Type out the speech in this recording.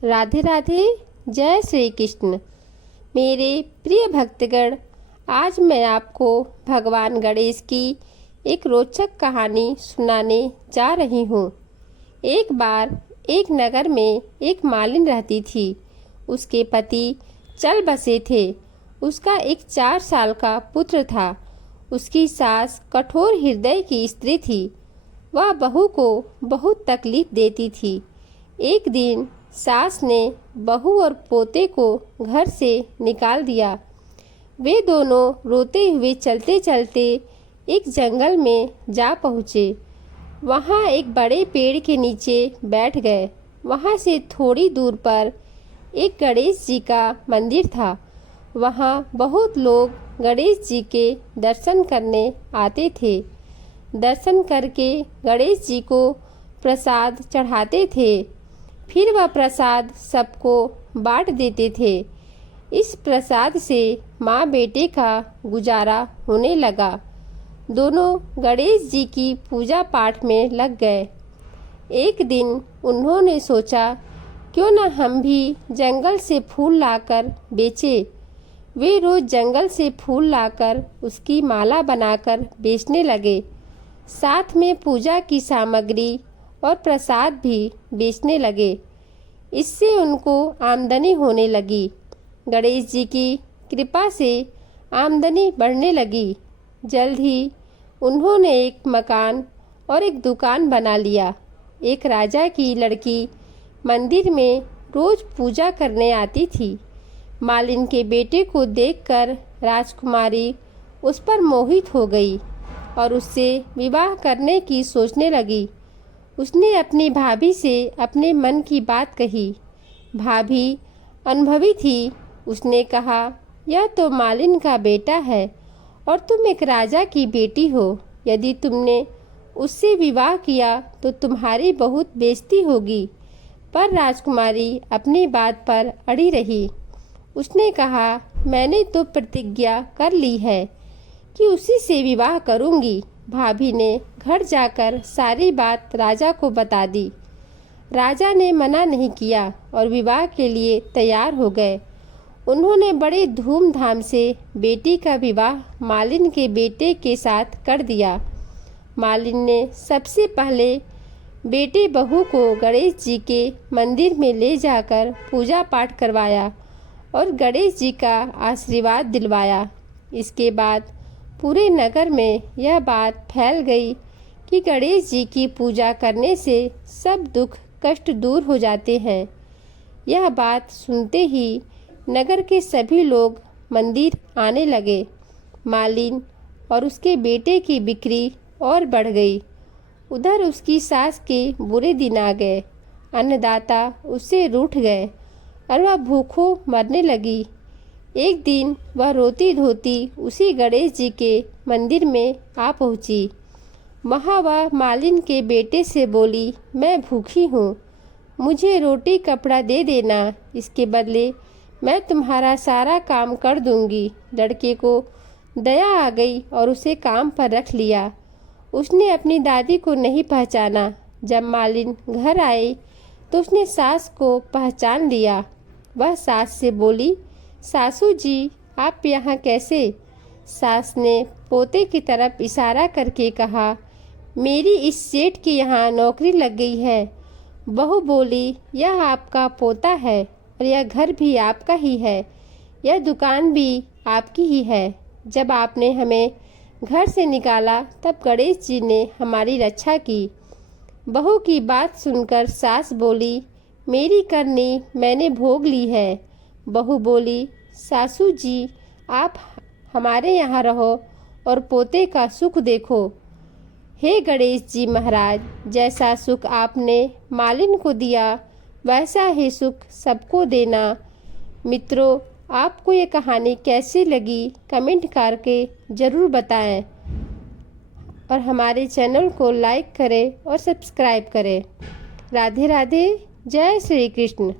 राधे राधे। जय श्री कृष्ण। मेरे प्रिय भक्तगण, आज मैं आपको भगवान गणेश की एक रोचक कहानी सुनाने जा रही हूँ। एक बार एक नगर में एक मालिन रहती थी। उसके पति चल बसे थे। उसका एक 4 साल का पुत्र था। उसकी सास कठोर हृदय की स्त्री थी। वह बहू को बहुत तकलीफ देती थी। एक दिन सास ने बहू और पोते को घर से निकाल दिया। वे दोनों रोते हुए चलते चलते एक जंगल में जा पहुँचे। वहाँ एक बड़े पेड़ के नीचे बैठ गए। वहाँ से थोड़ी दूर पर एक गणेश जी का मंदिर था। वहाँ बहुत लोग गणेश जी के दर्शन करने आते थे। दर्शन करके गणेश जी को प्रसाद चढ़ाते थे। फिर वह प्रसाद सबको बांट देते थे। इस प्रसाद से माँ बेटे का गुजारा होने लगा। दोनों गणेश जी की पूजा पाठ में लग गए। एक दिन उन्होंने सोचा, क्यों न हम भी जंगल से फूल लाकर बेचें। वे रोज जंगल से फूल लाकर उसकी माला बनाकर बेचने लगे। साथ में पूजा की सामग्री और प्रसाद भी बेचने लगे। इससे उनको आमदनी होने लगी। गणेश जी की कृपा से आमदनी बढ़ने लगी। जल्द ही उन्होंने एक मकान और एक दुकान बना लिया। एक राजा की लड़की मंदिर में रोज पूजा करने आती थी। मालिन के बेटे को देखकर राजकुमारी उस पर मोहित हो गई और उससे विवाह करने की सोचने लगी। उसने अपनी भाभी से अपने मन की बात कही। भाभी अनुभवी थी। उसने कहा, यह तो मालिन का बेटा है और तुम एक राजा की बेटी हो। यदि तुमने उससे विवाह किया तो तुम्हारी बहुत बेइज्जती होगी। पर राजकुमारी अपनी बात पर अड़ी रही। उसने कहा, मैंने तो प्रतिज्ञा कर ली है कि उसी से विवाह करूंगी। भाभी ने घर जाकर सारी बात राजा को बता दी। राजा ने मना नहीं किया और विवाह के लिए तैयार हो गए। उन्होंने बड़े धूमधाम से बेटी का विवाह मालिन के बेटे के साथ कर दिया। मालिन ने सबसे पहले बेटे बहू को गणेश जी के मंदिर में ले जाकर पूजा पाठ करवाया और गणेश जी का आशीर्वाद दिलवाया। इसके बाद पूरे नगर में यह बात फैल गई कि गणेश जी की पूजा करने से सब दुख कष्ट दूर हो जाते हैं। यह बात सुनते ही नगर के सभी लोग मंदिर आने लगे। मालिन और उसके बेटे की बिक्री और बढ़ गई। उधर उसकी सास के बुरे दिन आ गए। अन्नदाता उससे रूठ गए और वह भूखों मरने लगी। एक दिन वह रोती धोती उसी गणेश जी के मंदिर में आ पहुंची। वहाँ वह मालिन के बेटे से बोली, मैं भूखी हूँ, मुझे रोटी कपड़ा दे देना, इसके बदले मैं तुम्हारा सारा काम कर दूंगी। लड़के को दया आ गई और उसे काम पर रख लिया। उसने अपनी दादी को नहीं पहचाना। जब मालिन घर आई तो उसने सास को पहचान लिया। वह सास से बोली, सासू जी, आप यहाँ कैसे? सास ने पोते की तरफ इशारा करके कहा, मेरी इस सेठ के यहाँ नौकरी लग गई है। बहू बोली, यह आपका पोता है और यह घर भी आपका ही है, यह दुकान भी आपकी ही है। जब आपने हमें घर से निकाला तब गणेश जी ने हमारी रक्षा की। बहू की बात सुनकर सास बोली, मेरी करनी मैंने भोग ली है। बहू बोली, सासू जी, आप हमारे यहाँ रहो और पोते का सुख देखो। हे गणेश जी महाराज, जैसा सुख आपने मालिन को दिया वैसा ही सुख सबको देना। मित्रों, आपको ये कहानी कैसी लगी कमेंट करके ज़रूर बताएं और हमारे चैनल को लाइक करें और सब्सक्राइब करें। राधे राधे। जय श्री कृष्ण।